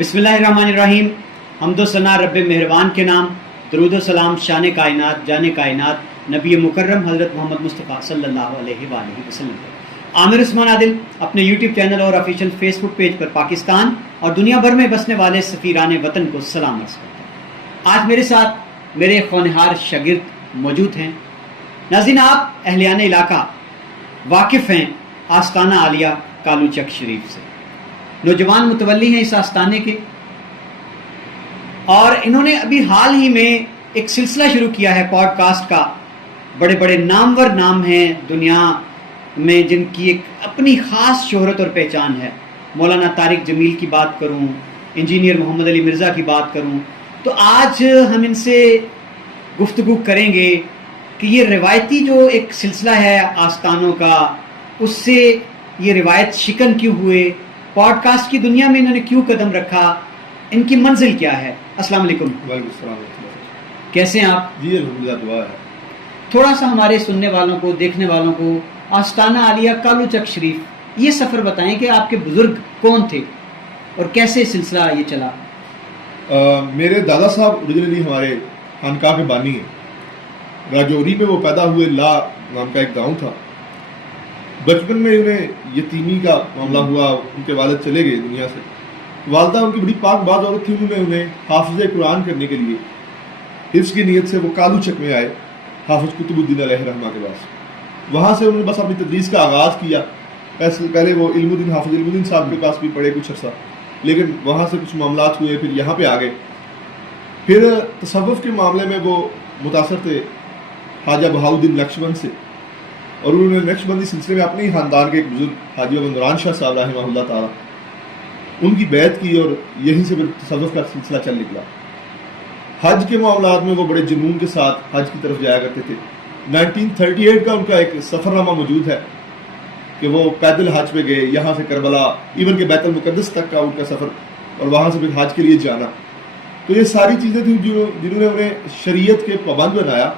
بسم اللہ الرحمن الرحیم. حمد و ثنا رب مہربان کے نام. درود و سلام شان کائنات جان کائنات نبی مکرم حضرت محمد مصطفیٰ صلی اللہ علیہ وآلہ وسلم پر. عامر عثمان عادل اپنے یوٹیوب چینل اور آفیشیل فیس بک پیج پر پاکستان اور دنیا بھر میں بسنے والے سفیران وطن کو سلام عرض کرتا ہوں. آج میرے ساتھ میرے خونہار شاگرد موجود ہیں. ناظرین، آپ اہلیان علاقہ واقف ہیں آستانہ عالیہ کالو چک شریف سے. نوجوان متولی ہیں اس آستانے کے، اور انہوں نے ابھی حال ہی میں ایک سلسلہ شروع کیا ہے پوڈ کاسٹ کا. بڑے بڑے نامور نام ہیں دنیا میں جن کی ایک اپنی خاص شہرت اور پہچان ہے. مولانا طارق جمیل کی بات کروں، انجینئر محمد علی مرزا کی بات کروں، تو آج ہم ان سے گفتگو کریں گے کہ یہ روایتی جو ایک سلسلہ ہے آستانوں کا، اس سے یہ روایت شکن کیوں ہوئے، پوڈ کاسٹ کی دنیا میں انہوں نے کیوں قدم رکھا، ان کی منزل کیا ہے. السلام علیکم. وعلیکم السلام. کیسے ہیں آپ؟ جی الحمدللہ، دعا ہے. تھوڑا سا ہمارے سننے والوں کو، دیکھنے والوں کو آستانہ عالیہ کالو چک شریف یہ سفر بتائیں کہ آپ کے بزرگ کون تھے اور کیسے سلسلہ یہ چلا. میرے دادا صاحب اوریجنلی ہمارے خانقاہ کے بانی ہیں. راجوری میں وہ پیدا ہوئے. لا نام کا ایک گاؤں تھا. بچپن میں انہیں یتیمی کا معاملہ ہوا، ان کے والد چلے گئے دنیا سے. والدہ ان کی بڑی پاک باز عورت تھی. انہیں حافظ قرآن کرنے کے لیے حفظ کی نیت سے وہ کالو چک میں آئے، حافظ قطب الدین علیہ رحمہ کے پاس. وہاں سے انہوں نے بس اپنی تدریس کا آغاز کیا. پہلے وہ علم الدین حافظ علم الدین صاحب کے پاس بھی پڑھے کچھ عرصہ، لیکن وہاں سے کچھ معاملات ہوئے، پھر یہاں پہ آ گئے. پھر تصوف کے معاملے میں وہ متاثر تھے خواجہ بہاؤالدین نقشبند سے، اور انہوں نے نقشبندی سلسلے میں اپنے ہی خاندان کے ایک بزرگ حاجی محمد نوران شاہ صاحب رحمہ اللہ تعالیٰ ان کی بیعت کی، اور یہیں سے پھر تصوف کا سلسلہ چل نکلا. حج کے معاملات میں وہ بڑے جنون کے ساتھ حج کی طرف جایا کرتے تھے. 1938 کا ان کا ایک سفر نامہ موجود ہے کہ وہ پیدل حج پہ گئے، یہاں سے کربلا ایون کہ بیت المقدس تک کا ان کا سفر، اور وہاں سے پھر حج کے لیے جانا. تو یہ ساری چیزیں تھیں جنہوں نے انہیں شریعت کے پابند بنایا،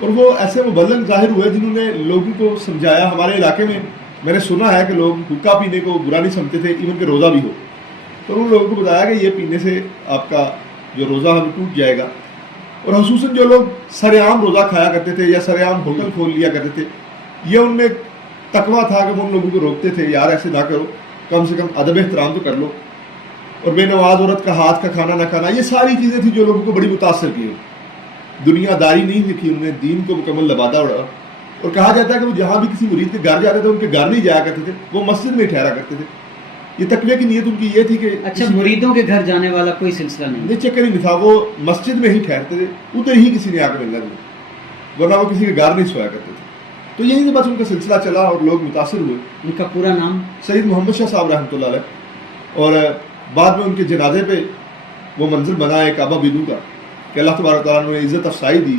اور وہ ایسے مبلغ ظاہر ہوئے جنہوں نے لوگوں کو سمجھایا. ہمارے علاقے میں نے سنا ہے کہ لوگ حقہ پینے کو برا نہیں سمجھتے تھے، ایون کہ روزہ بھی ہو، تو انہوں نے لوگوں کو بتایا کہ یہ پینے سے آپ کا جو روزہ ہے وہ ٹوٹ جائے گا. اور خصوصاً جو لوگ سر عام روزہ کھایا کرتے تھے یا سر عام ہوٹل کھول لیا کرتے تھے، یہ ان میں تقویٰ تھا کہ وہ ان لوگوں کو روکتے تھے، یار ایسے نہ کرو، کم سے کم ادب احترام تو کر لو. اور بے نواز عورت کا ہاتھ کا کھانا نہ کھانا، یہ ساری چیزیں تھیں جو لوگوں کو بڑی متاثر کی. دنیا داری نہیں لکھی، انہوں نے دین کو مکمل لبادہ اڑا. اور کہا جاتا ہے کہ وہ جہاں بھی کسی مرید کے گھر جاتے تھے ان کے گھر نہیں جایا کرتے تھے، وہ مسجد میں ٹھہرا کرتے تھے. یہ تقویٰ کی نیت ان کی یہ تھی کہ اچھا، مریدوں کے گھر جانے والا کوئی سلسلہ نہیں، چکر ہی نہیں تھا. وہ مسجد میں ہی ٹھہرتے تھے، ادھر ہی کسی نے آ کر ملنا نہیں، ورنہ وہ کسی کے گھر نہیں سویا کرتے تھے. تو یہیں سے بس ان کا سلسلہ چلا اور لوگ متاثر ہوئے. ان کا پورا نام سید محمد شاہ صاحب رحمۃ اللہ علیہ. اور بعد میں ان کے جنازے پہ وہ منظر بنا ایک آبا ویلو کا کہ اللہ تبارک تعالیٰ نے عزت افزائی دی،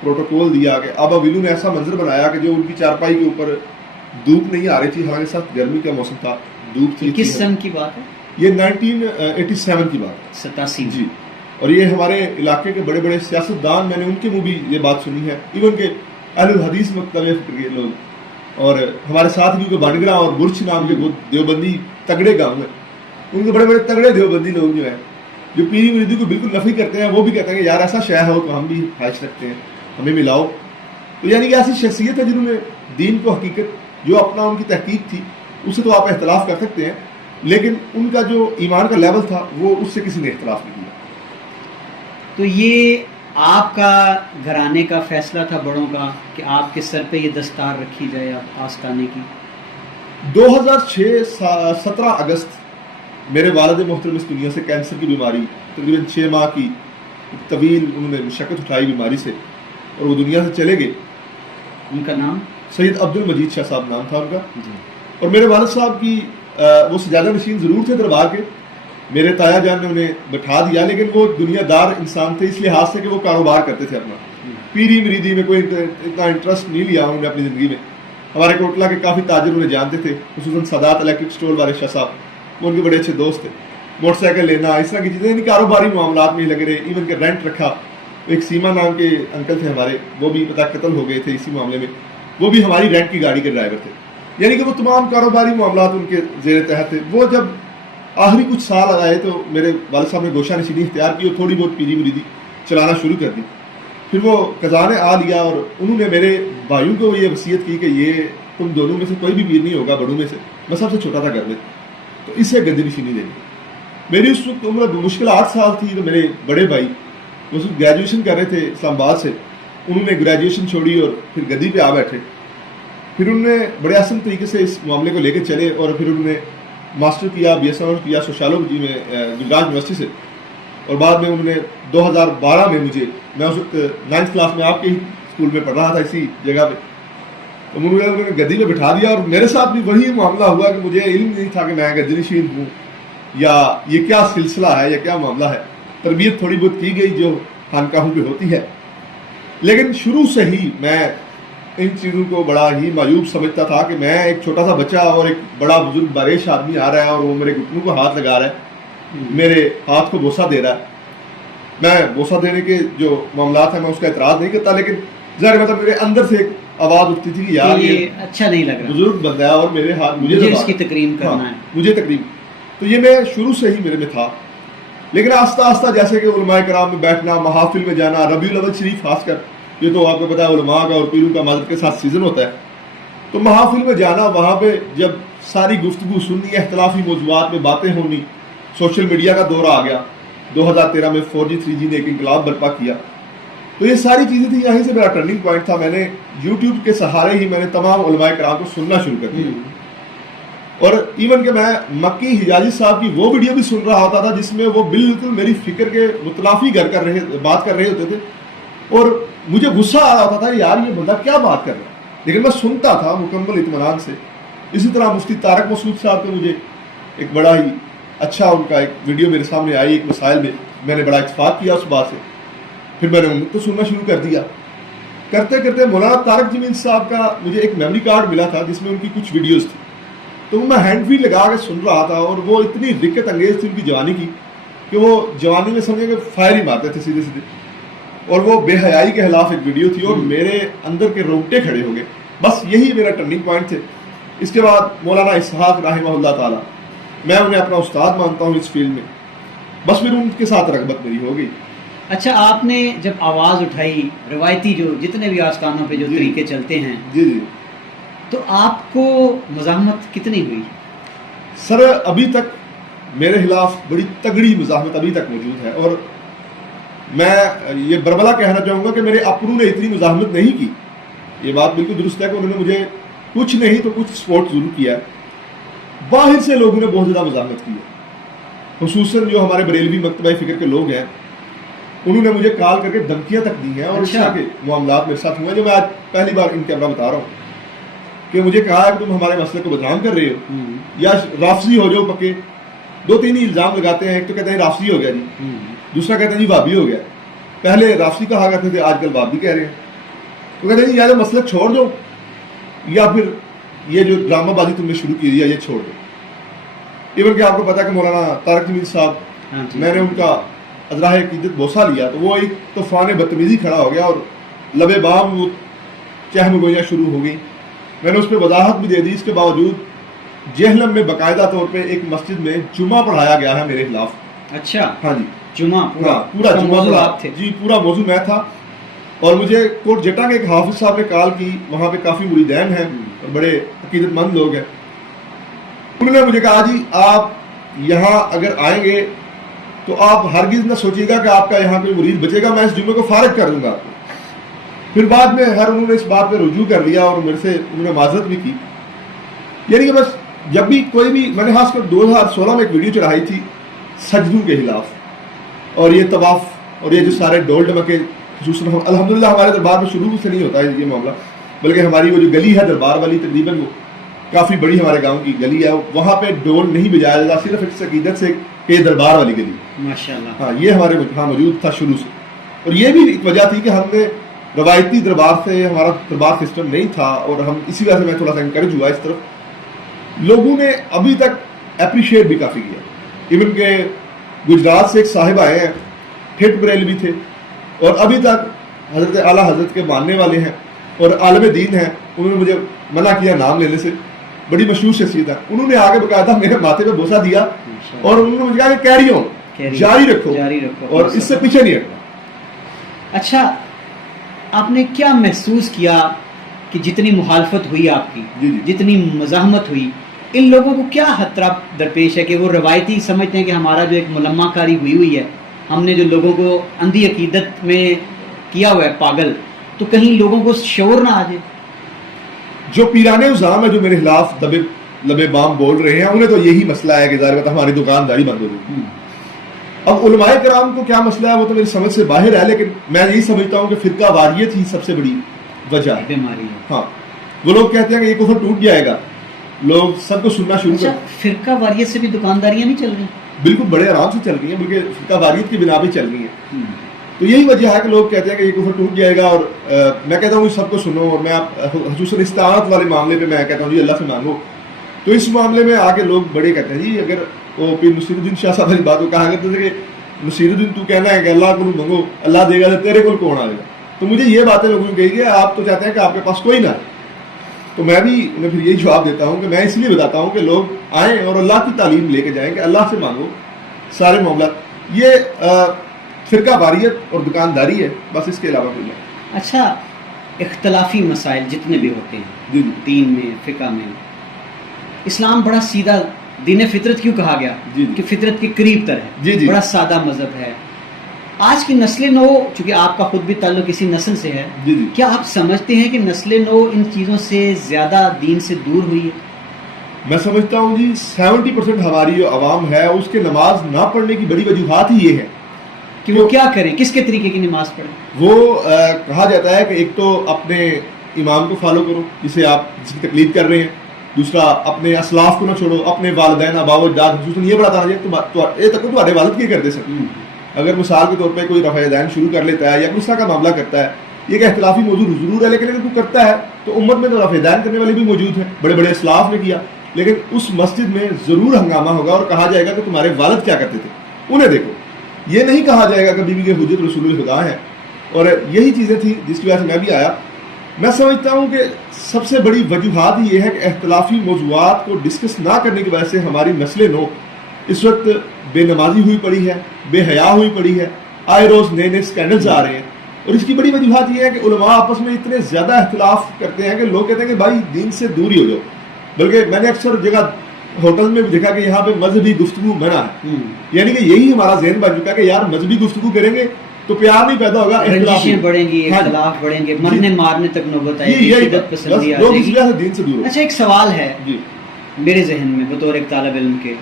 پروٹوکول دیا کہ آبا ویلو نے ایسا منظر بنایا کہ جو ان کی چارپائی کے اوپر دھوپ نہیں آ رہی تھی، حالانکہ سخت گرمی کا موسم تھا، دھوپ تھی. کس سن کی بات ہے؟ یہ 1987 کی بات، 87. جی. اور یہ ہمارے علاقے کے بڑے بڑے سیاستدان، میں نے ان کے منہ بھی یہ بات سنی ہے، ایون کہ اہل الحدیث مختلف کے لوگ. اور ہمارے ساتھ بھی بانگڑا اور برچ نام کے دیوبندی تگڑے گاؤں ہیں، ان کے بڑے بڑے تگڑے دیوبندی لوگ جو ہیں جو پیری مریدی کو بالکل نفی کرتے ہیں، وہ بھی کہتے ہیں کہ یار ایسا شے ہو تو ہم بھی خواہش رکھتے ہیں، ہمیں ملاؤ. تو یعنی کہ ایسی شخصیت ہے جنہوں نے دین کو حقیقت جو اپنا ان کی تحقیق تھی اسے تو آپ اختلاف کر سکتے ہیں، لیکن ان کا جو ایمان کا لیول تھا وہ اس سے کسی نے اختلاف نہیں کیا. تو یہ آپ کا گھرانے کا فیصلہ تھا بڑوں کا کہ آپ کے سر پہ یہ دستار رکھی جائے آستانے کی؟ 2006 17 اگست میرے والد محترم اس دنیا سے کینسر کی بیماری، تقریباً 6 ماہ کی طویل انہوں نے مشقت اٹھائی بیماری سے، اور وہ دنیا سے چلے گئے. ان کا نام سید عبد المجید شاہ صاحب نام تھا ان کا. جی. اور میرے والد صاحب کی وہ سجادہ نشین ضرور تھے دربار کے، میرے تایا جان نے انہیں بٹھا دیا، لیکن وہ دنیا دار انسان تھے اس لحاظ سے کہ وہ کاروبار کرتے تھے اپنا. پیری مریدی میں کوئی اتنا انٹرسٹ نہیں لیا انہوں نے اپنی زندگی میں. ہمارے کوٹلہ کے کافی تاجر انہیں جانتے تھے، خصوصاً سادات الیکٹرک اسٹور والے شاہ صاحب، وہ ان کے بڑے اچھے دوست تھے. موٹر سائیکل لینا، اس طرح کی چیزیں، یعنی کاروباری معاملات میں ہی لگے رہے. ایون کہ رینٹ رکھا. ایک سیما نام کے انکل تھے ہمارے، وہ بھی پتہ قتل ہو گئے تھے اسی معاملے میں، وہ بھی ہماری رینٹ کی گاڑی کے ڈرائیور تھے. یعنی کہ وہ تمام کاروباری معاملات ان کے زیر تحت تھے. وہ جب آخری کچھ سال آئے تو میرے والد صاحب نے گوشہ نشینی اختیار کی اور تھوڑی بہت پیری مریدی چلانا شروع کر دی. پھر وہ قضاء آ لیا اور انہوں نے میرے بھائیوں کو یہ وصیت کی کہ یہ تم دونوں میں سے کوئی بھی پیر نہیں ہوگا بڑوں میں سے. میں سب سے چھوٹا تھا گھر میں, تو اسے گدی نشینی دینی. میری اس وقت عمر مشکل 8 سال تھی. تو میرے بڑے بھائی اس وقت گریجویشن کر رہے تھے اسلام آباد سے, انہوں نے گریجویشن چھوڑی اور پھر گدی پہ آ بیٹھے. پھر انہوں نے بڑے آسان طریقے سے اس معاملے کو لے کے چلے اور پھر انہوں نے ماسٹر کیا, بی ایس این کیا سوشالوجی میں گجرات یونیورسٹی سے, اور بعد میں انہوں نے 2012 میں میں اس وقت 9th کلاس میں آپ کے ہی اسکول میں پڑھ رہا تھا اسی جگہ پہ, تو انہوں نے گدی میں بٹھا دیا. اور میرے ساتھ بھی وہی معاملہ ہوا کہ مجھے علم نہیں تھا کہ میں گدی نشین ہوں یا یہ کیا سلسلہ ہے یا کیا معاملہ ہے. تربیت تھوڑی بہت کی گئی جو خانقاہوں پہ ہوتی ہے, لیکن شروع سے ہی میں ان چیزوں کو بڑا ہی معیوب سمجھتا تھا کہ میں ایک چھوٹا سا بچہ اور ایک بڑا بزرگ باریش آدمی آ رہا ہے اور وہ میرے گھٹنوں کو ہاتھ لگا رہا ہے, میرے ہاتھ کو بوسہ دے رہا ہے. میں بوسہ دینے کے جو معاملات ہیں میں اس کا اعتراض نہیں کرتا, لیکن ظاہر مطلب میرے اندر سے ایک آواز اٹھتی تھی کہ یار یہ اچھا نہیں لگ رہا, بزرگ بندہ ہے اور میرے ہاتھ مجھے اس کی تکریم کرنا ہے, مجھے تکریم. تو یہ میں شروع سے ہی میرے میں تھا. لیکن آہستہ آہستہ جیسے کہ علماء کرام میں بیٹھنا, محافل میں جانا, ربیع الاول شریف خاص کر, یہ تو آپ کو پتا ہے علماء کا اور پیروں کا معذرت کے ساتھ سیزن ہوتا ہے, تو محافل میں جانا, وہاں پہ جب ساری گفتگو سننی, اختلافی موضوعات میں باتیں ہونی, سوشل میڈیا کا دور آ گیا, 2013 میں 4G 3G نے ایک انقلاب برپا کیا. تو یہ ساری چیزیں تھیں, یہیں سے میرا ٹرننگ پوائنٹ تھا. میں نے یوٹیوب کے سہارے ہی میں نے تمام علماء کرام کو سننا شروع کر دیا, اور ایون کہ میں مکی حجازی صاحب کی وہ ویڈیو بھی سن رہا ہوتا تھا جس میں وہ بالکل میری فکر کے متنافی بات کر رہے ہوتے تھے, اور مجھے غصہ آ رہا ہوتا تھا یار یہ بندہ کیا بات کر رہا ہے, لیکن میں سنتا تھا مکمل اطمینان سے. اسی طرح مفتی طارق مسعود صاحب کو مجھے ایک بڑا ہی اچھا ان کا ایک ویڈیو میرے سامنے آئی ایک مسائل میں نے بڑا اتفاق کیا اس بات سے. پھر میں نے ان کو سننا شروع کر دیا. کرتے کرتے مولانا طارق جمیل صاحب کا مجھے ایک میموری کارڈ ملا تھا جس میں ان کی کچھ ویڈیوز تھی, تو میں ہینڈ فری لگا کے سن رہا تھا, اور وہ اتنی رکت انگیز تھی ان کی جوانی کی کہ وہ جوانی میں سمجھے کہ فائر ہی مارتے تھے سیدھے سیدھے. اور وہ بے حیائی کے خلاف ایک ویڈیو تھی اور میرے اندر کے رونگٹے کھڑے ہو گئے. بس یہی میرا ٹرننگ پوائنٹ تھے. اس کے بعد مولانا اسحاق رحمہ اللہ تعالیٰ, میں انہیں اپنا استاد مانتا ہوں اس فیلڈ میں, بس پھر ان کے ساتھ رغبت میری ہو گئی. اچھا, آپ نے جب آواز اٹھائی, روایتی جو جتنے بھی آستانوں پہ جو طریقے چلتے ہیں, جی جی, تو آپ کو مزاحمت کتنی ہوئی؟ سر ابھی تک میرے خلاف بڑی تگڑی مزاحمت ابھی تک موجود ہے, اور میں یہ بربلا کہنا چاہوں گا کہ میرے اپنوں نے اتنی مزاحمت نہیں کی. یہ بات بالکل درست ہے کہ انہوں نے مجھے کچھ نہیں تو کچھ سپورٹ ضرور کیا ہے. باہر سے لوگوں نے بہت زیادہ مزاحمت کی ہے, خصوصاً جو ہمارے بریلوی مکتبہ فکر کے لوگ ہیں, انہوں نے مجھے کال کر کے دھمکیاں تک دی ہیں, اور اس طرح کے معاملات میرے ساتھ ہوئے جو میں آج پہلی بار ان کیمرہ بتا رہا ہوں, کہ مجھے کہا ہے کہ تم ہمارے مسئلے کو بدنام کر رہے ہو یا رافضی ہو جاؤ پکے. 2-3 ہی الزام لگاتے ہیں, ایک تو کہتے ہیں رافضی ہو گیا جی, دوسرا کہتے ہیں جی وہابی ہو گیا. پہلے رافضی کہا کرتے تھے, آج کل وہابی کہہ رہے ہیں. تو کہتے ہیں جی یا تو مسئلہ چھوڑ دو یا پھر یہ جو ڈرامہ بازی تم نے شروع کی ہے یہ چھوڑ دو. ایون کہ آپ کو پتا کہ مولانا طارق جمیل صاحب, میں نے ان کا ادراہ عقیدت بوسہ لیا تو وہ ایک طوفان بدتمیزی کھڑا ہو گیا اور لبے بام وہ چہم گوئیاں شروع ہو گئیں. میں نے اس پہ وضاحت بھی دے دی. اس کے باوجود جہلم میں باقاعدہ طور پہ ایک مسجد میں جمعہ پڑھایا گیا ہے میرے خلاف. اچھا, ہاں جی, جمعہ پورا جمعہ موضوع تھے جی, پورا موضوع میں تھا. اور مجھے کوٹ جٹا کے ایک حافظ صاحب نے کال کی, وہاں پہ کافی مریدین ہیں اور بڑے عقیدت مند لوگ ہیں. انہوں نے مجھے کہا جی آپ یہاں اگر آئیں گے تو آپ ہرگز نہ سوچیے گا کہ آپ کا یہاں کوئی مرید بچے گا, میں اس جمعے کو فارغ کر دوں گا آپ کو. پھر بعد میں انہوں نے اس بات پہ رجوع کر لیا اور میرے سے انہوں نے معذرت بھی کی. یعنی کہ بس جب بھی کوئی بھی, میں نے خاص کر 2016 میں ایک ویڈیو چڑھائی تھی سجدوں کے خلاف, اور یہ طواف اور یہ جو سارے ڈول ڈمکے, خصوصاً الحمدللہ ہمارے دربار میں شروع سے نہیں ہوتا ہے یہ معاملہ, بلکہ ہماری وہ جو گلی ہے دربار والی, تقریباً وہ کافی بڑی ہمارے گاؤں کی گلی ہے, وہاں پہ ڈول نہیں بجایا جاتا, صرف اس عقیدت سے کہ یہ دربار والی گلی. ماشاءاللہ, ہاں یہ ہمارے ہاں موجود تھا شروع سے. اور یہ بھی ایک وجہ تھی کہ ہم نے روایتی دربار سے, ہمارا دربار سسٹم نہیں تھا, اور ہم اسی وجہ سے میں تھوڑا سا انکریج ہوا اس طرف. لوگوں نے ابھی تک اپریشیٹ بھی کافی کیا. ایون کہ گجرات سے ایک صاحب آئے ہیں, ٹھٹ بریلوی تھے, اور ابھی تک حضرت اعلیٰ حضرت کے ماننے والے ہیں اور عالم دین ہیں. انہوں نے مجھے منع کیا نام لینے سے, بڑی مشہور شخصیت ہے, انہوں نے آگے باقاعدہ میرے ماتھے پہ بوسہ دیا اور انہوں نے مجھے کہا کہ کیری آن, جاری رکھو اور اس سے پیچھے نہیں ہٹنا. اچھا, آپ نے کیا محسوس کیا کہ جتنی مخالفت ہوئی آپ کی, جتنی مزاحمت ہوئی, ان لوگوں کو کیا خطرہ درپیش ہے کہ وہ روایتی سمجھتے ہیں کہ ہمارا جو ایک ملمہ کاری ہوئی ہے, ہم نے جو لوگوں کو اندھی عقیدت میں کیا ہوا ہے پاگل, تو کہیں لوگوں کو شعور نہ آ جائے؟ جو پیرانے الزام ہے جو میرے خلاف لبے بام بول رہے ہیں, انہیں تو یہی مسئلہ ہے کہ ظاہر بات ہماری دکانداری بند ہو گئی. اب علماء کرام کو کیا مسئلہ ہے وہ تو میری سمجھ سے باہر ہے, لیکن میں یہی سمجھتا ہوں کہ فرقہ واریت ہی سب سے بڑی وجہ ہے, بیماری ہے. ہاں, وہ لوگ کہتے ہیں کہ یہ کفر ٹوٹ جائے گا, لوگ سب کو سننا شروع کر. فرقہ واریت سے بھی دکانداریاں نہیں چل رہی؟ بالکل بڑے آرام سے چل رہی ہیں, بلکہ فرقہ واریت کی بنا پہ چل رہی ہیں. تو یہی وجہ ہے کہ لوگ کہتے ہیں کہ یہ کفر ٹوٹ جائے گا, اور میں کہتا ہوں سب کو سنو, اور میں خصوصاً استعانت والے معاملے پہ میں کہتا ہوں جی اللہ سے مانگو. تو اس معاملے میں آگے لوگ بڑے کہتے ہیں جی اگر وہ پھر نصیر الدین شاہ صاحب والی بات کو کہا کرتے تھے کہ نصیر الدین تو کہنا ہے کہ اللہ کو مانگو اللہ دے گا تو تیرے کو کون آئے گا. تو مجھے یہ باتیں لوگوں نے کہی کہ آپ تو چاہتے ہیں کہ آپ کے پاس کوئی نہ ہے. تو میں بھی انہیں پھر یہی جواب دیتا ہوں کہ میں اس لیے بتاتا ہوں کہ لوگ آئیں اور اللہ کی تعلیم لے کے جائیں کہ اللہ سے مانگو سارے معاملات. یہ فرقہ واریت اور دکانداری ہے, بس اس کے علاوہ کوئی نہیں. اچھا, اختلافی مسائل جتنے بھی ہوتے ہیں دین میں, فقہ میں, اسلام بڑا سیدھا, دین فطرت کیوں کہا گیا کہ فطرت کے قریب تر ہے, بڑا سادہ مذہب ہے. آج کی نسل نو, چونکہ آپ کا خود بھی تعلق کسی نسل سے ہے, کیا آپ سمجھتے ہیں کہ نسل نو ان چیزوں سے زیادہ دین سے دور ہوئی ہے؟ میں سمجھتا ہوں جی 70% ہماری جو عوام ہے اس کے نماز نہ پڑھنے کی بڑی وجوہات ہی یہ ہے کہ وہ کیا کریں, کس کے طریقے کی نماز پڑھیں. وہ کہا جاتا ہے کہ ایک تو اپنے امام کو فالو کرو جسے آپ جس کی تقلید کر رہے ہیں, دوسرا اپنے اسلاف کو نہ چھوڑو, اپنے والدین آبا و اجداد خصوصاً یہ بڑا تھا یہ تک تمہارے والد کی کرتے سر. اگر مثال کے طور پہ کوئی رفع دین شروع کر لیتا ہے یا غصہ کا معاملہ کرتا ہے, یہ ایک اختلافی موضوع ضرور ہے, لیکن اگر کوئی کرتا ہے تو امت میں تو رفع دین کرنے والے بھی موجود ہیں, بڑے بڑے اسلاف نے کیا, لیکن اس مسجد میں ضرور ہنگامہ ہوگا اور کہا جائے گا کہ تمہارے والد کیا کرتے تھے, انہیں دیکھو. یہ نہیں کہا جائے گا کہ بیوی کے حجت رسول الخدا ہیں. اور یہی چیزیں تھیں جس کی وجہ سے میں بھی آیا. میں سمجھتا ہوں کہ سب سے بڑی وجوہات یہ ہے کہ اختلافی موضوعات کو ڈسکس نہ کرنے کی وجہ سے ہماری نسل نو اس وقت بے نمازی ہوئی پڑی ہے, بے حیا ہوئی پڑی ہے, آئے روز نئے نئے سکینڈلز آ رہے ہیں. اور اس کی بڑی وجوہات یہ ہے کہ علماء آپس میں اتنے زیادہ اختلاف کرتے ہیں کہ لوگ کہتے ہیں کہ بھائی دین سے دور ہی ہو جاؤ. بلکہ میں نے اکثر جگہ ہوٹل میں بھی دیکھا کہ یہاں پہ مذہبی گفتگو منع ہے, یعنی کہ یہی ہمارا ذہن بن چکا کہ یار مذہبی گفتگو کریں گے تو پیار نہیں پیدا ہوگا, رنجشیں بڑھیں گی, اختلاف بڑھیں گے, مرنے مارنے تک نوبت آئے گی, شدت پسندی آ جائے گی, دین سے دور. اچھا, ایک سوال ہے میرے ذہن میں بطور ایک طالب علم کے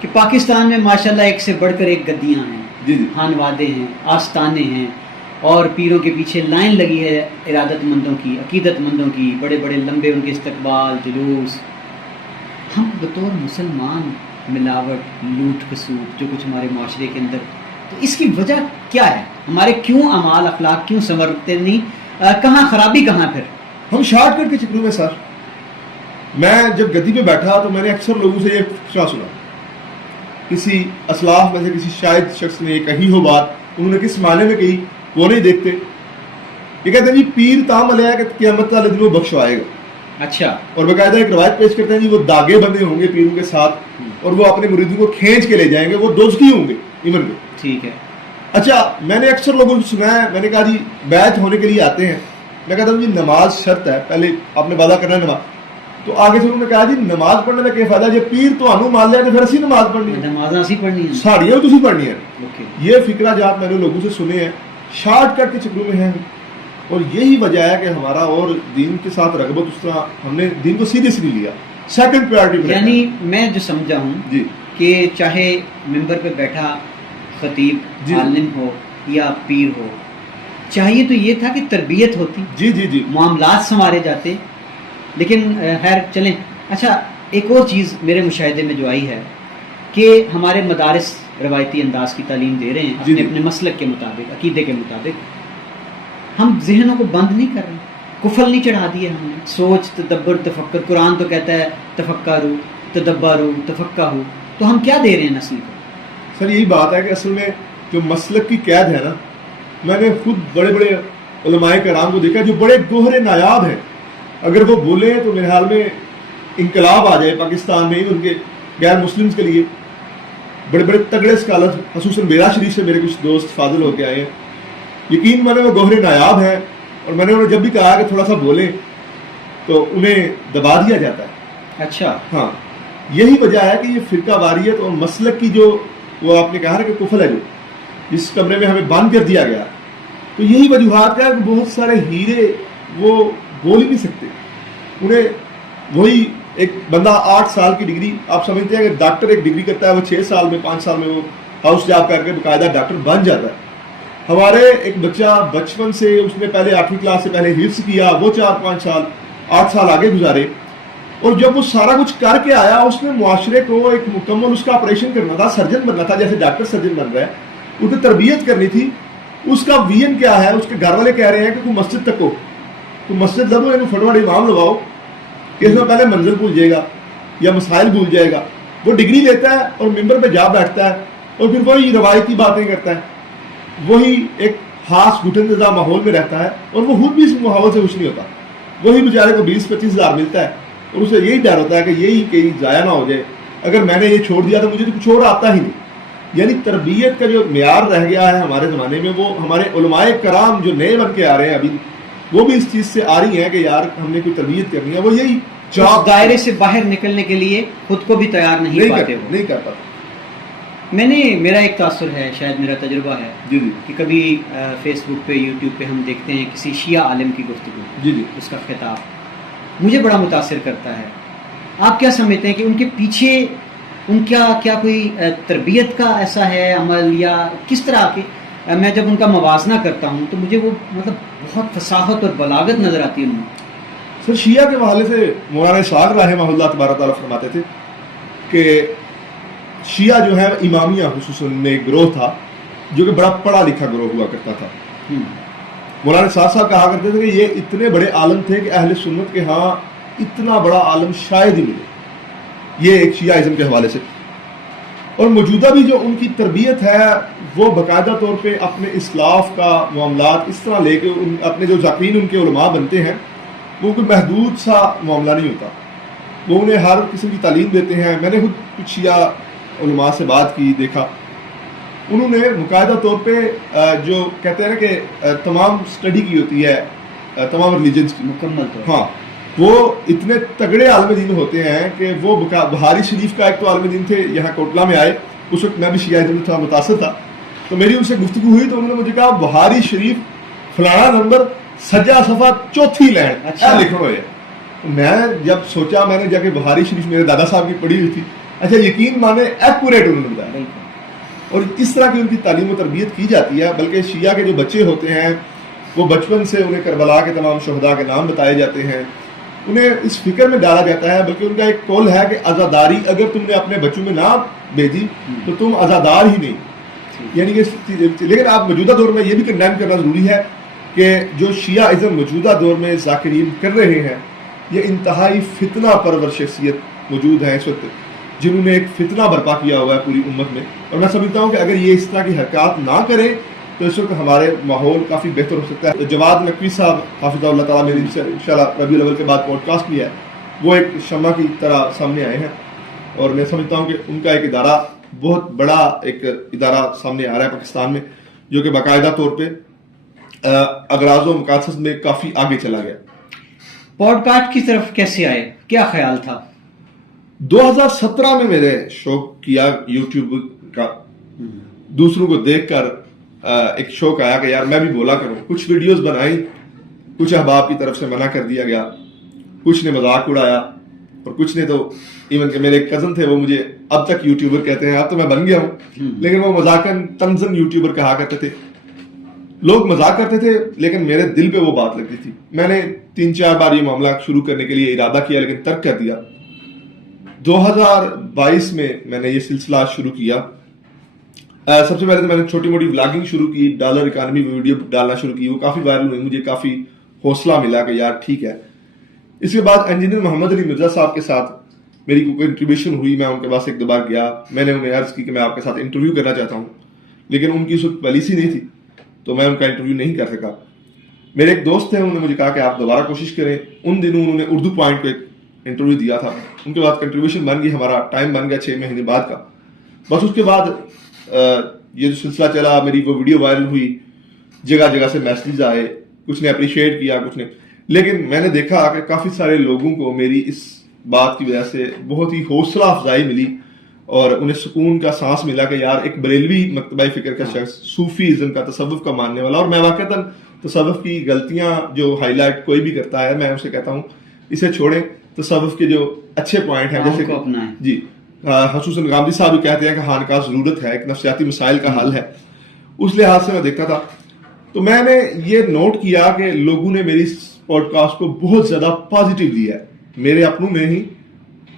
کہ پاکستان میں ماشاءاللہ ایک سے بڑھ کر ایک گدیاں ہیں, خانوادے ہیں, آستانے ہیں, اور پیروں کے پیچھے لائن لگی ہے ارادت مندوں کی, عقیدت مندوں کی, بڑے بڑے لمبے ان کے استقبال, جلوس. ہم بطور مسلمان ملاوٹ, لوٹ کسوٹ جو کچھ ہمارے معاشرے کے اندر, تو اس کی وجہ کیا ہے؟ ہمارے کیوں اعمال اخلاق کیوں سنورتے نہیں, کہاں خرابی کہاں پھر؟ ہم شارٹ کٹ کے چکروں میں سر. میں جب گدی پہ بیٹھا تو میں نے اکثر لوگوں سے یہ فقرہ سنا, کسی اسلاف میں سے کسی شاید شخص نے کہی ہو بات, انہوں نے کس معنی میں کہی وہ نہیں دیکھتے. یہ کہتے ہیں جی پیر تام علیہ کہ قیامت والے دن وہ بخشوائے گا. اچھا, اور باقاعدہ ایک روایت پیش کرتے ہیں جی وہ داغے بندے ہوں گے پیروں کے ساتھ اور وہ اپنے مریدوں کو کھینچ کے لے جائیں گے, وہ دوزخی ہوں گے ایمن میں. ٹھیک ہے. اچھا, میں نے اکثر لوگوں سے سنا ہے, میں نے کہا جی بیعت ہونے کے لیے آتے ہیں, میں کہتا ہوں جی نماز شرط ہے, پہلے آپ نے وعدہ کرنا ہے نماز. تو آگے سے انہوں نے کہا جی نماز پڑھنے میں کیا فائدہ, جب پیر تو انو مان لیا تو پھر اسی نماز پڑھنی ہے, نماز اسی پڑھنی ہے, ساڑیاں تو اسی پڑھنی ہے. یہ فکرہ جات میں نے لوگوں سے سنے ہیں, شارٹ کٹ کے چکروں میں ہیں. اور یہی وجہ ہے کہ ہمارا اور دین کے ساتھ رغبت اس طرح ہم نے دین کو سیدھے سے نہیں لیا, سیکنڈ پرائورٹی. یعنی میں جو سمجھا ہوں جی کہ چاہے ممبر پہ بیٹھا خطیب عالم ہو یا پیر ہو, چاہیے تو یہ تھا کہ تربیت ہوتی, جی معاملات سنوارے جاتے, لیکن خیر چلیں. اچھا, ایک اور چیز میرے مشاہدے میں جو آئی ہے کہ ہمارے مدارس روایتی انداز کی تعلیم دے رہے ہیں اپنے اپنے مسلک کے مطابق, عقیدے کے مطابق. ہم ذہنوں کو بند نہیں کر رہے, کفل نہیں چڑھا دیے ہم نے, سوچ, تدبر, تفکر. قرآن تو کہتا ہے تفکروا, تدبروا, تفقہوا. تو ہم کیا دے رہے ہیں نسل کو؟ سر یہی بات ہے کہ اصل میں جو مسلک کی قید ہے نا, میں نے خود بڑے بڑے علماء کرام کو دیکھا جو بڑے گوہر نایاب ہیں, اگر وہ بولیں تو میرے حال میں انقلاب آ جائے پاکستان میں ان کے غیر مسلمس کے لیے. بڑے بڑے تگڑے اسکالر خصوصاً بیرا شریف سے میرے کچھ دوست فاضل ہو کے آئے ہیں, یقین مانے وہ گوہر نایاب ہیں, اور میں نے انہیں جب بھی کہا کہ تھوڑا سا بولیں تو انہیں دبا دیا جاتا ہے. اچھا, ہاں, یہی وجہ ہے کہ یہ فرقہ واریت اور مسلک کی جو وہ آپ نے کہا نا کہ کفل ہے جو جس کمرے میں ہمیں بند کر دیا گیا, تو یہی وجوہات کا ہے کہ بہت سارے ہیرے وہ بول ہی نہیں سکتے. انہیں وہی ایک بندہ 8 سال کی ڈگری, آپ سمجھتے ہیں کہ ڈاکٹر ایک ڈگری کرتا ہے وہ 6 سال میں 5 سال میں وہ ہاؤس جاب کر کے باقاعدہ ڈاکٹر بن جاتا ہے. ہمارے ایک بچہ بچپن سے اس نے پہلے 8ویں کلاس سے پہلے حفظ کیا, وہ 4-5 سال 8 سال آگے گزارے, اور جب وہ سارا کچھ کر کے آیا اس نے معاشرے کو ایک مکمل اس کا آپریشن کرنا تھا, سرجن بننا تھا, جیسے ڈاکٹر سرجن بن رہا ہے, اسے تربیت کرنی تھی. اس کا وین کیا ہے, اس کے گھر والے کہہ رہے ہیں کہ کوئی مسجد تکو, کوئی مسجد لگو, فٹوڑی امام لگاؤ کہ اس میں پہلے منزل بھول جائے گا یا مسائل بھول جائے گا. وہ ڈگری لیتا ہے اور ممبر پہ جا بیٹھتا ہے اور پھر وہی روایتی باتیں کرتا ہے, وہی ایک خاص گھٹن زدہ ماحول میں رہتا ہے, اور وہ خود بھی اس ماحول سے خوش نہیں ہوتا. وہی بیچارے کو 20-25 ہزار ملتا ہے اور اسے یہی ڈر ہوتا ہے کہ یہی کہیں ضائع نہ ہو جائے, اگر میں نے یہ چھوڑ دیا تو مجھے تو کچھ اور آتا ہی نہیں. یعنی تربیت کا جو معیار رہ گیا ہے ہمارے زمانے میں, وہ ہمارے علماء کرام جو نئے بن کے آ رہے ہیں ابھی, وہ بھی اس چیز سے آ رہی ہیں کہ یار ہم نے کوئی تربیت کرنی ہے, وہ یہی اس دائرے سے باہر نکلنے کے لیے خود کو بھی تیار نہیں پاتے. نہیں کر پاتے. میرا ایک تاثر ہے, شاید میرا تجربہ ہے, جی جی, کہ کبھی فیس بک پہ یوٹیوب پہ ہم دیکھتے ہیں کسی شیعہ عالم کی گفتگو, جی جی, اس کا خطاب مجھے بڑا متاثر کرتا ہے. آپ کیا سمجھتے ہیں کہ ان کے پیچھے ان کیا کوئی تربیت کا ایسا ہے عمل, یا کس طرح کے, میں جب ان کا موازنہ کرتا ہوں تو مجھے وہ مطلب بہت فصاحت اور بلاغت نظر آتی ہے ان میں. سر شیعہ کے حوالے سے مولانا اسحاق رحمہ اللہ تبارک تعالیٰ فرماتے تھے کہ شیعہ جو ہے امامیہ خصوصاً میں ایک گروہ تھا جو کہ بڑا پڑھا لکھا گروہ ہوا کرتا تھا. مولانا اسحاق صاحب کہا کرتے تھے کہ یہ اتنے بڑے عالم تھے کہ اہل سنت کے ہاں اتنا بڑا عالم شاید ہی ملے. یہ ایک شیعہ ازم کے حوالے سے. اور موجودہ بھی جو ان کی تربیت ہے وہ باقاعدہ طور پہ اپنے اسلاف کا معاملات اس طرح لے کے اپنے جو ذاکرین ان کے علماء بنتے ہیں وہ کوئی محدود سا معاملہ نہیں ہوتا, وہ انہیں ہر قسم کی تعلیم دیتے ہیں. میں نے خود کچھ شیعہ علماء سے بات کی, دیکھا انہوں نے باقاعدہ طور پہ جو کہتے ہیں نا کہ تمام اسٹڈی کی ہوتی ہے تمام ریلیجنس کی مکمل طور, ہاں, وہ اتنے تگڑے عالم دین ہوتے ہیں کہ وہ بہاری شریف کا ایک تو عالم دین تھے, یہاں کوٹلہ میں آئے, اس وقت میں بھی شیعہ ازم تھا, متاثر تھا, تو میری ان سے گفتگو ہوئی تو انہوں نے مجھے کہا بہاری شریف فلانا نمبر سجا صفحہ 4تھی لائن لکھنا ہے. میں جب سوچا, میں نے جا کے بہاری شریف میرے دادا صاحب کی پڑھی ہوئی تھی, اچھا یقین مانے ایکوریٹ انہوں نے بتایا. اور اس طرح کی ان کی تعلیم و تربیت کی جاتی ہے. بلکہ شیعہ کے جو بچے ہوتے ہیں وہ بچپن سے انہیں کربلا کے تمام شہداء کے نام بتائے جاتے ہیں, انہیں اس فکر میں ڈالا جاتا ہے. بلکہ ان کا ایک قول ہے کہ عزاداری اگر تم نے اپنے بچوں میں نہ بھیجی تو تم عزادار ہی نہیں. یعنی کہ لیکن آپ موجودہ دور میں یہ بھی کنڈیم کرنا ضروری ہے کہ جو شیعہ ازم موجودہ دور میں ذاکرین کر رہے ہیں یہ انتہائی فتنہ پرور شخصیت موجود ہیں اس وقت, جنہوں نے ایک فتنہ برپا کیا ہوا ہے پوری امت میں. اور میں سمجھتا ہوں کہ اگر یہ اس طرح کی حرکات نہ کریں تو اس وقت ہمارے ماحول کافی بہتر ہو سکتا ہے. جواد نقوی صاحب حافظ اللہ تعالیٰ میری انشاءاللہ ربیع الاول کے بعد پوڈ کاسٹ بھی ہے, وہ ایک شمع کی طرح سامنے آئے ہیں, اور میں سمجھتا ہوں کہ ان کا ایک ادارہ بہت بڑا ایک ادارہ سامنے آ رہا ہے پاکستان میں, جو کہ باقاعدہ طور پہ اغراض و مقاصد میں کافی آگے چلا گیا. پوڈ کاسٹ کی طرف کیسے آئے, کیا خیال تھا؟ 2017 میں میں نے شوق کیا یوٹیوب کا, دوسروں کو دیکھ کر ایک شوق آیا کہ یار میں بھی بولا کروں. کچھ ویڈیوز بنائی, کچھ احباب کی طرف سے منع کر دیا گیا, کچھ نے مذاق اڑایا, اور کچھ نے تو ایون کہ میرے ایک کزن تھے وہ مجھے اب تک یوٹیوبر کہتے ہیں. اب تو میں بن گیا ہوں, لیکن وہ مذاقاً طنزاً یوٹیوبر کہا کرتے تھے. لوگ مذاق کرتے تھے لیکن میرے دل پہ وہ بات لگتی تھی. میں نے 3-4 بار یہ معاملہ شروع کرنے کے لیے ارادہ کیا لیکن ترک کر دیا. 2022 میں نے یہ سلسلہ شروع کیا. سب سے پہلے تو میں نے چھوٹی موٹی ولاگنگ شروع کی, ڈالر اکانومی ویڈیو ڈالنا شروع کی, وہ کافی وائرل ہوئی, مجھے کافی حوصلہ ملا کہ یار ٹھیک ہے. اس کے بعد انجینئر محمد علی مرزا صاحب کے ساتھ میری کوئی انٹریبیوشن ہوئی, میں ان کے پاس ایک دو بار گیا, میں نے انہیں عرض کی کہ میں آپ کے ساتھ انٹرویو کرنا چاہتا ہوں, لیکن ان کی اس وقت پالیسی نہیں تھی تو میں ان کا انٹرویو نہیں کر سکا. میرے ایک دوست تھے, انہوں نے مجھے کہا کہ آپ دوبارہ کوشش کریں. ان دنوں انہوں نے اردو پوائنٹ کو ایک انٹرویو دیا تھا. ان کے بعد کنٹریبیوشن بن گئی, ہمارا ٹائم بن گیا 6 مہینے بعد کا. بس اس کے بعد یہ جو سلسلہ چلا, میری وہ ویڈیو وائرل ہوئی, جگہ جگہ سے میسیجز آئے, کچھ نے اپریشیٹ کیا, کچھ نے, لیکن میں نے دیکھا کہ کافی سارے لوگوں کو میری اس بات کی وجہ سے بہت ہی حوصلہ افزائی ملی اور انہیں سکون کا سانس ملا کہ یار ایک بریلوی مکتبہ فکر کا شخص, صوفی ازم کا, تصوف کا ماننے والا. اور میں واقعتاً تصوف کی غلطیاں جو ہائی لائٹ کوئی بھی کرتا ہے میں اسے کہتا ہوں اسے چھوڑیں, تصوف کے جو اچھے پوائنٹ ہیں جیسے جی خصوصاً غامدی صاحب بھی کہتے ہیں کہ خانقاہ ضرورت ہے, ایک نفسیاتی مسائل کا حل ہے, اس لحاظ سے میں دیکھتا تھا. تو میں نے یہ نوٹ کیا کہ لوگوں نے میری پوڈ کاسٹ کو بہت زیادہ پازیٹیو لیا ہے, میرے اپنوں نے نہیں,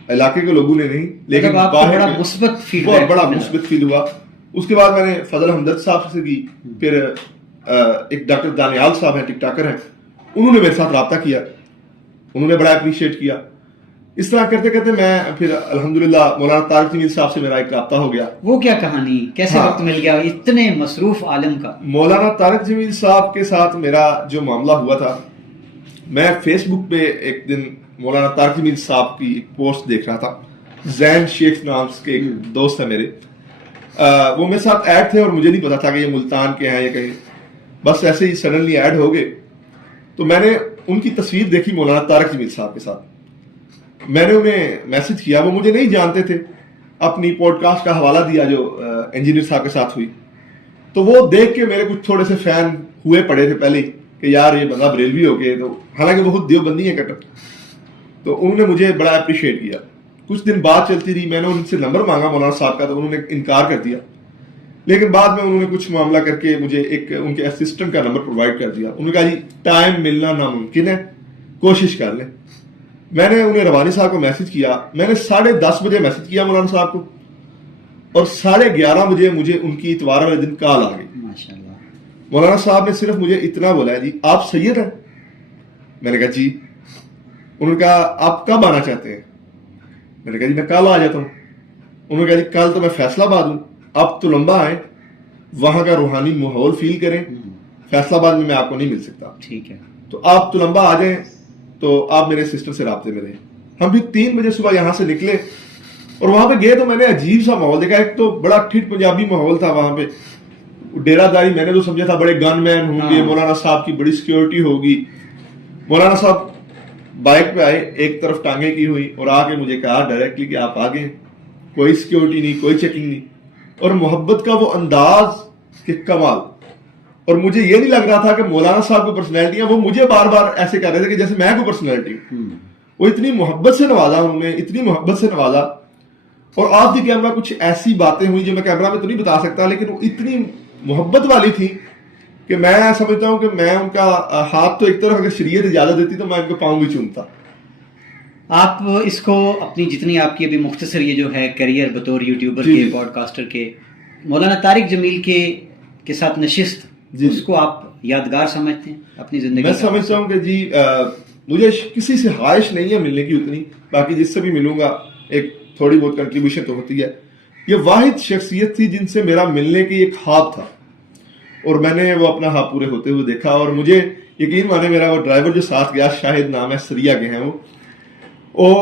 علاقے کے لوگوں نے نہیں, لیکن بڑا مثبت فیل ہوا. اس کے بعد میں نے فضل ہمدرد صاحب سے کی, پھر ایک ڈاکٹر دانیال صاحب ہیں, ٹک ٹاکر ہیں, انہوں نے میرے ساتھ رابطہ کیا, انہوں نے بڑا اپریشیٹ کیا. اس طرح کرتے کرتے میں پھر الحمدللہ مولانا طارق جمیل صاحب سے میرا ایک رابطہ ہو گیا. وہ کیا کہانی, کیسے وقت مل گیا اتنے مصروف عالم کا؟ مولانا طارق جمیل صاحب کے ساتھ میرا جو معاملہ ہوا تھا, میں فیس بک پہ ایک دن مولانا طارق جمیل صاحب کی ایک پوسٹ دیکھ رہا تھا. زین شیخ نام کے ایک دوست ہے میرے, وہ میرے ساتھ ایڈ تھے اور مجھے نہیں پتا تھا کہ یہ ملتان کے ہیں یا کہیں, بس ایسے ہی سڈنلی ایڈ ہو گئے. تو میں نے ان کی تصویر دیکھی مولانا طارق جمیل صاحب کے ساتھ, میں نے انہیں میسج کیا, وہ مجھے نہیں جانتے تھے, اپنی پوڈ کاسٹ کا حوالہ دیا جو انجینئر صاحب کے ساتھ ہوئی. تو وہ دیکھ کے میرے کچھ تھوڑے سے فین ہوئے پڑے تھے پہلے کہ یار یہ بندہ بریلوی ہو گئے, تو حالانکہ وہ خود دیوبندی ہے کٹر. تو انہوں نے مجھے بڑا اپریشیٹ کیا. کچھ دن بات چلتی رہی, میں نے ان سے نمبر مانگا مولانا صاحب کا, تو انہوں نے انکار کر دیا. لیکن بعد میں انہوں نے کچھ معاملہ کر کے مجھے ایک ان کے اسسٹنٹ کا نمبر پرووائڈ کر دیا. انہوں نے کہا جی ٹائم ملنا ناممکن ہے, کوشش کر لیں. میں نے انہیں روانی صاحب کو میسج کیا, میں نے 10:30 بجے میسج کیا مولانا صاحب کو, اور 11:30 بجے مجھے ان کی اتوار والے دن کال آ گئی. ماشاءاللہ. مولانا صاحب نے صرف مجھے اتنا بولا ہے, جی آپ سید ہیں؟ میں نے کہا جی. انہوں نے کہا آپ کب آنا چاہتے ہیں؟ میں نے کہا جی میں کل آ جاتا ہوں. انہوں نے کہا جی کل تو میں فیصلہ آباد ہوں, آپ تلمبہ آئیں, وہاں کا روحانی ماحول فیل کریں, فیصلہ آباد میں آپ کو نہیں مل سکتا. ٹھیک ہے, تو آپ تلمبہ آ جائیں, تو آپ میرے سسٹر سے رابطے میں رہیں. ہم بھی 3 بجے صبح یہاں سے نکلے اور وہاں پہ گئے تو میں نے عجیب سا ماحول دیکھا. ایک تو بڑا ٹھٹ پنجابی ماحول تھا وہاں پہ, ڈیرہ داری میں نے تو سمجھا تھا بڑے گن مین ہوں گے, مولانا صاحب کی بڑی سیکیورٹی ہوگی. مولانا صاحب بائک پہ آئے, ایک طرف ٹانگیں کی ہوئی, اور آ کے مجھے کہا ڈائریکٹلی کہ آپ آگے, کوئی سیکیورٹی نہیں, کوئی چیکنگ نہیں, اور محبت کا وہ انداز کہ کمال. اور مجھے یہ نہیں لگ رہا تھا کہ مولانا صاحب کو پرسنالٹی ہے, وہ مجھے بار بار ایسے کہہ رہے تھے کہ جیسے میں کوئی پرسنالٹی ہوں. وہ اتنی محبت سے نوازا, انہوں نے اتنی محبت سے نوازا. اور آف دی کیمرہ کچھ ایسی باتیں ہوئی جو میں کیمرہ میں تو نہیں بتا سکتا, لیکن وہ اتنی محبت والی تھی کہ میں سمجھتا ہوں کہ میں ان کا ہاتھ تو ایک طرف اگر شریعت اجازت دیتی تو میں ان کو پاؤں بھی چومتا. آپ اس کو اپنی جتنی آپ کی ابھی مختصر یہ جو ہے کیریئر بطور یوٹیوبر کے, پوڈ کاسٹر کے, مولانا طارق جمیل کے ساتھ نشست, اس کو آپ یادگار سمجھتے ہیں اپنی زندگی؟ میں سمجھتا ہوں کہ جی مجھے کسی سے خواہش نہیں ہے ملنے کی اتنی, باقی جس سے بھی ملوں گا ایک تھوڑی بہت کنٹریبیوشن تو ہوتی ہے. یہ واحد شخصیت تھی جن سے میرا ملنے کی ایک خواب تھا, اور میں نے وہ اپنا خواب پورے ہوتے ہوئے دیکھا. اور مجھے یقین مانے, میرا وہ ڈرائیور جو ساتھ گیا, شاہد نام ہے, سریا کے ہیں وہ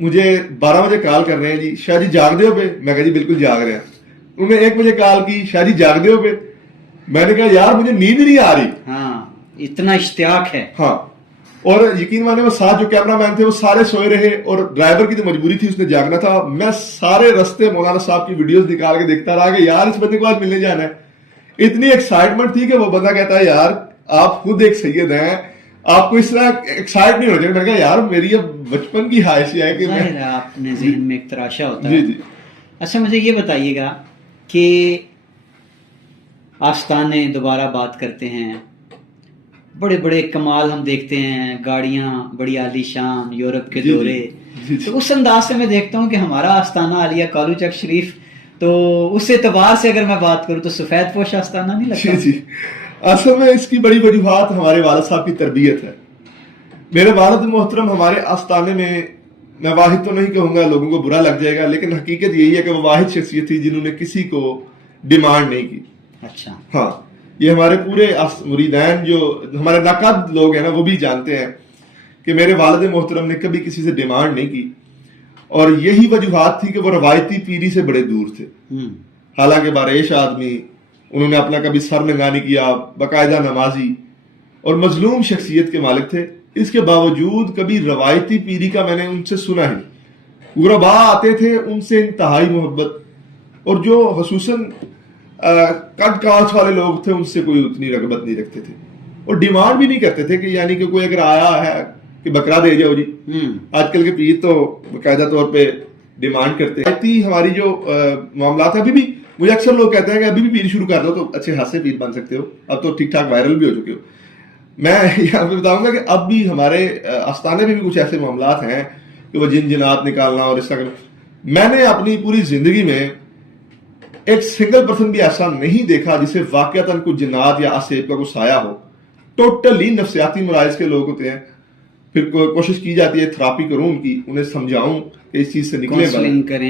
مجھے 12 بجے کال کر رہے ہیں, جی شاہ جی جاگ دے ہو پہ؟ میں کہا جی بالکل جاگ رہے ہیں. انہوں نے 1 بجے کال کی, شاہ جی جاگ دے ہو پہ؟ میں نے کہا یار مجھے نیند نہیں آ رہی. ہاں, اتنا اشتیاق ہے. ہاں, اور یقین مانے وہ ساتھ جو کیمرہ مین تھے وہ سارے سوئے رہے, اور ڈرائیور کی تو مجبوری تھی, اس نے جاگنا تھا. میں سارے رستے مولانا صاحب کی ویڈیوز نکال کے دیکھتا رہا کہ یار اس بندے کو آج ملنے جانا ہے. اتنی ایکسائٹمنٹ تھی کہ وہ بندہ کہتا ہے یار آپ خود ایک سید ہیں, آپ کو اس طرح ایکسائٹ نہیں ہو جائے. میں نے کہا یار میری اب بچپن کی خواہش ہے کہ آپ نے ذہن میں ایک تراشا ہوتا ہے. جی جی. اچھا مجھے یہ بتائیے گا کہ آستانے دوبارہ بات کرتے ہیں, بڑے بڑے کمال ہم دیکھتے ہیں, گاڑیاں بڑی عالی شان, یورپ کے دورے, تو اس انداز سے میں دیکھتا ہوں کہ ہمارا آستانہ عالیہ کالو چک شریف, تو اس اعتبار سے اگر میں بات کروں تو سفید پوش آستانہ نہیں لگتا؟ جی. اصل میں اس کی بڑی وجوہات ہمارے والد صاحب کی تربیت ہے. میرے والد محترم ہمارے آستانے میں واحد تو نہیں کہوں گا, لوگوں کو برا لگ جائے گا, لیکن حقیقت یہی ہے کہ وہ واحد شخصیت تھی جنہوں نے کسی کو ڈیمانڈ نہیں کی. اچھا. ہاں, یہ ہمارے پورے مریدین جو ہمارے ناقد لوگ ہیں نا وہ بھی جانتے ہیں کہ میرے والد محترم نے کبھی کسی سے ڈیمانڈ نہیں کی، اور یہی وجوہات تھی کہ وہ روایتی پیری سے بڑے دور تھے. حالانکہ باریش آدمی، انہوں نے اپنا کبھی سر ننگا نہیں کیا، باقاعدہ نمازی اور مظلوم شخصیت کے مالک تھے. اس کے باوجود کبھی روایتی پیری کا میں نے ان سے سنا ہی نہیں. غربا آتے تھے، ان سے انتہائی محبت، اور جو خصوصاً کٹ کاچ والے لوگ تھے ان سے کوئی اتنی رغبت نہیں رکھتے تھے، اور ڈیمانڈ بھی نہیں کرتے تھے کہ یعنی کہ کوئی اگر آیا ہے کہ بکرا دے جاؤ جی. آج کل کے پیر تو باقاعدہ طور پہ ڈیمانڈ کرتے ہیں. ہماری جو معاملات ہیں، ابھی بھی مجھے اکثر لوگ کہتے ہیں کہ ابھی بھی پیر شروع کر دو تو اچھے خاصے پیر بن سکتے ہو، اب تو ٹھیک ٹھاک وائرل بھی ہو چکے ہو. میں یہاں پہ بتاؤں گا کہ اب بھی ہمارے آستانے میں بھی کچھ ایسے معاملات ہیں کہ وہ جن جنات نکالنا اور اس طرح. میں نے اپنی پوری زندگی میں ایک سنگل پرسن بھی ایسا نہیں دیکھا جسے واقعتاً کوئی جنات یا آسیب کا کوئی سایہ ہو. ٹوٹلی نفسیاتی مراض کے لوگ ہوتے ہیں، پھر کوشش کی جاتی ہے تھراپی کروں ان کی، انہیں سمجھاؤں کہ اس چیز سے نکلے.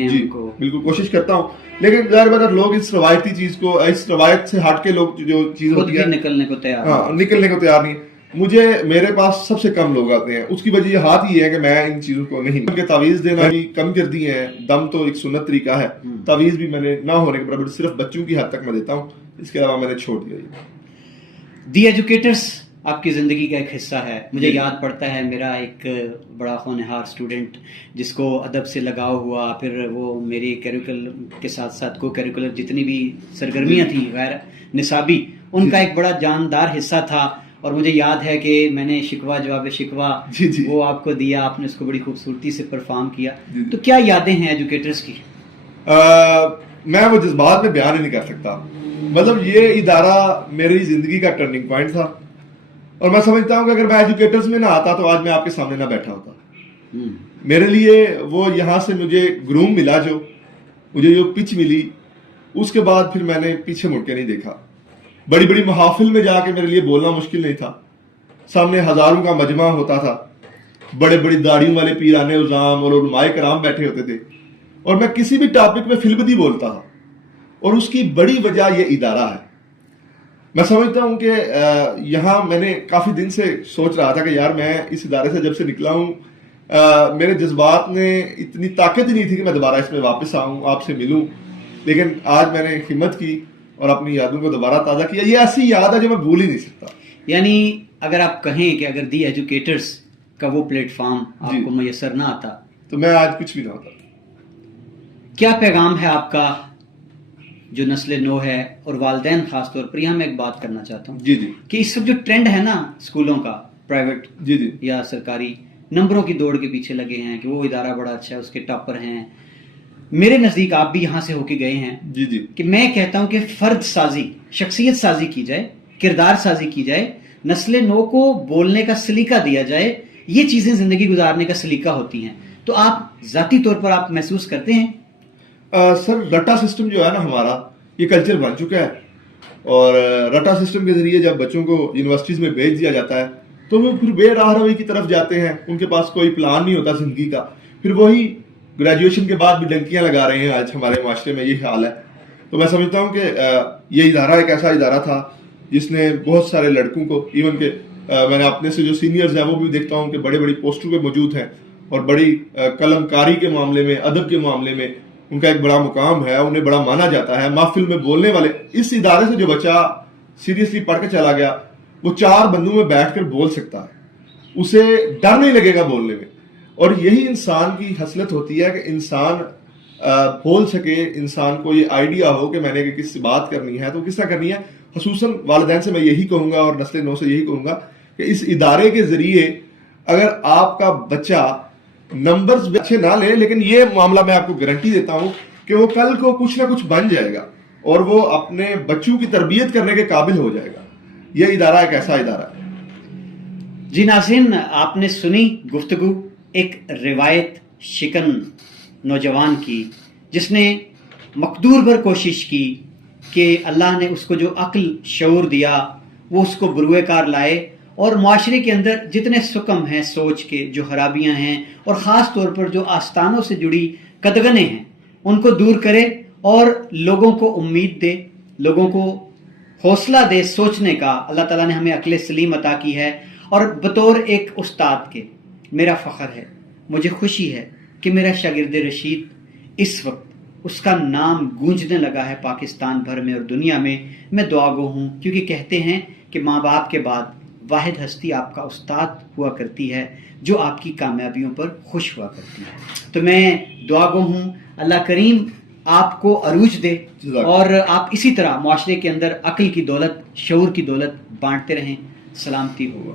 جی بالکل کوشش کرتا ہوں، لیکن ظاہر بات لوگ اس روایتی چیز کو، اس روایت سے ہٹ کے لوگ جو چیز ہوتی ہے نکلنے کو تیار نہیں. مجھے میرے پاس سب سے کم لوگ آتے ہیں. اس کی وجہ ہاتھ یہ ہے کہ میں ان چیزوں کو نہیں، ان کے تعویذ دینا بھی کم کر دی ہیں. دم تو ایک سنت طریقہ ہے، تعویذ بھی میں نے نہ ہونے کے برابر صرف بچوں کی حد تک میں دیتا ہوں، اس کے علاوہ میں نے چھوڑ دیا. دی ایجوکیٹرز آپ کی زندگی کا ایک حصہ ہے. مجھے یاد پڑتا ہے میرا ایک بڑا ہونہار اسٹوڈنٹ جس کو ادب سے لگاؤ ہوا، پھر وہ میری کیریکولم کے ساتھ ساتھ کو کیریکولر جتنی بھی سرگرمیاں تھیں غیر نصابی، ان کا ایک بڑا جاندار حصہ تھا. اور مجھے یاد ہے کہ میں نے شکوہ جواب شکوہ وہ آپ کو دیا، آپ نے اس کو بڑی خوبصورتی سے پرفارم کیا. تو کیا یادیں ہیں ایجوکیٹرز کی؟ میں وہ جذبات میں بیان ہی نہیں کر سکتا. مطلب یہ ادارہ میری زندگی کا ٹرننگ پوائنٹ تھا، اور میں سمجھتا ہوں کہ اگر میں ایجوکیٹرز میں نہ آتا تو آج میں آپ کے سامنے نہ بیٹھا ہوتا. میرے لیے وہ یہاں سے مجھے گروم ملا، جو مجھے جو پچ ملی، اس کے بعد پھر میں نے پیچھے مڑ کے نہیں دیکھا. بڑی بڑی محافل میں جا کے میرے لیے بولنا مشکل نہیں تھا. سامنے ہزاروں کا مجمع ہوتا تھا، بڑے بڑی داڑھیوں والے پیرانے عظام اور علماء کرام بیٹھے ہوتے تھے، اور میں کسی بھی ٹاپک میں فلبدی بولتا تھا. اور اس کی بڑی وجہ یہ ادارہ ہے. میں سمجھتا ہوں کہ یہاں میں نے کافی دن سے سوچ رہا تھا کہ یار میں اس ادارے سے جب سے نکلا ہوں، میرے جذبات میں اتنی طاقت ہی نہیں تھی کہ میں دوبارہ اس میں واپس آؤں، آپ سے ملوں. لیکن آج میں نے ہمت کی اور اپنی یادوں کو دوبارہ تازہ کیا. یہ ایسی یاد ہے جو میں بھول ہی نہیں سکتا. یعنی اگر آپ کہیں کہ اگر دی ایجوکیٹرز کا وہ پلیٹ فارم آپ کو میسر نہ آتا تو میں آج کچھ بھی نہ ہوتا. کیا پیغام ہے آپ کا جو نسل نو ہے اور والدین خاص طور پر؟ یہاں میں ایک بات کرنا چاہتا ہوں کہ اس وقت جو ٹرینڈ ہے نا اسکولوں کا، پرائیویٹ یا سرکاری، نمبروں کی دوڑ کے پیچھے لگے ہیں کہ وہ ادارہ بڑا اچھا ہے، اس کے ٹاپر ہیں. میرے نزدیک آپ بھی یہاں سے ہو کے گئے ہیں کہ میں کہتا ہوں کہ فرد سازی، شخصیت سازی کی جائے، کردار سازی کی جائے، نسل نو کو بولنے کا سلیقہ دیا جائے. یہ چیزیں زندگی گزارنے کا سلیقہ ہوتی ہیں. تو آپ ذاتی طور پر آپ محسوس کرتے ہیں؟ سر رٹا سسٹم جو ہے نا ہمارا، یہ کلچر بن چکا ہے. اور رٹا سسٹم کے ذریعے جب بچوں کو یونیورسٹیز میں بھیج دیا جاتا ہے تو وہ پھر بے راہ روی کی طرف جاتے ہیں. ان کے پاس کوئی پلان نہیں ہوتا زندگی کا. پھر وہی گریجویشن کے بعد بھی ڈنکیاں لگا رہے ہیں. آج ہمارے معاشرے میں یہ حال ہے. تو میں سمجھتا ہوں کہ یہ ادارہ ایک ایسا ادارہ تھا جس نے بہت سارے لڑکوں کو، ایون کہ میں نے اپنے سے جو سینئرز ہیں وہ بھی دیکھتا ہوں کہ بڑے بڑی پوسٹوں پہ موجود ہیں، اور بڑی قلم کاری کے معاملے میں، ادب کے معاملے میں ان کا ایک بڑا مقام ہے، انہیں بڑا مانا جاتا ہے. محفل میں بولنے والے، اس ادارے سے جو بچہ سیریسلی پڑھ کے چلا گیا وہ 4 بندوں میں بیٹھ کر بول سکتا ہے، اسے ڈر نہیں لگے گا بولنے میں. اور یہی انسان کی خصلت ہوتی ہے کہ انسان بول سکے، انسان کو یہ آئیڈیا ہو کہ میں نے کس سے بات کرنی ہے تو کس طرح کرنی ہے. خصوصاً والدین سے میں یہی کہوں گا اور نسل نو سے یہی کہوں گا کہ اس ادارے کے ذریعے اگر آپ کا بچہ نمبرز اچھے نہ لے، لیکن یہ معاملہ میں آپ کو گارنٹی دیتا ہوں کہ وہ کل کو کچھ نہ کچھ بن جائے گا اور وہ اپنے بچوں کی تربیت کرنے کے قابل ہو جائے گا. یہ ادارہ ایک ایسا ادارہ ہے. جی ناظرین، آپ نے سنی گفتگو ایک روایت شکن نوجوان کی، جس نے مقدور بھر کوشش کی کہ اللہ نے اس کو جو عقل شعور دیا وہ اس کو بروئے کار لائے، اور معاشرے کے اندر جتنے سکم ہیں سوچ کے، جو خرابیاں ہیں، اور خاص طور پر جو آستانوں سے جڑی قدغنیں ہیں، ان کو دور کرے اور لوگوں کو امید دے، لوگوں کو حوصلہ دے سوچنے کا. اللہ تعالیٰ نے ہمیں عقل سلیم عطا کی ہے، اور بطور ایک استاد کے میرا فخر ہے، مجھے خوشی ہے کہ میرا شاگرد رشید اس وقت اس کا نام گونجنے لگا ہے پاکستان بھر میں اور دنیا میں. میں دعا گو ہوں، کیونکہ کہتے ہیں کہ ماں باپ کے بعد واحد ہستی آپ کا استاد ہوا کرتی ہے جو آپ کی کامیابیوں پر خوش ہوا کرتی ہے. تو میں دعا گو ہوں اللہ کریم آپ کو عروج دے اور آپ اسی طرح معاشرے کے اندر عقل کی دولت، شعور کی دولت بانٹتے رہیں. سلامتی ہو.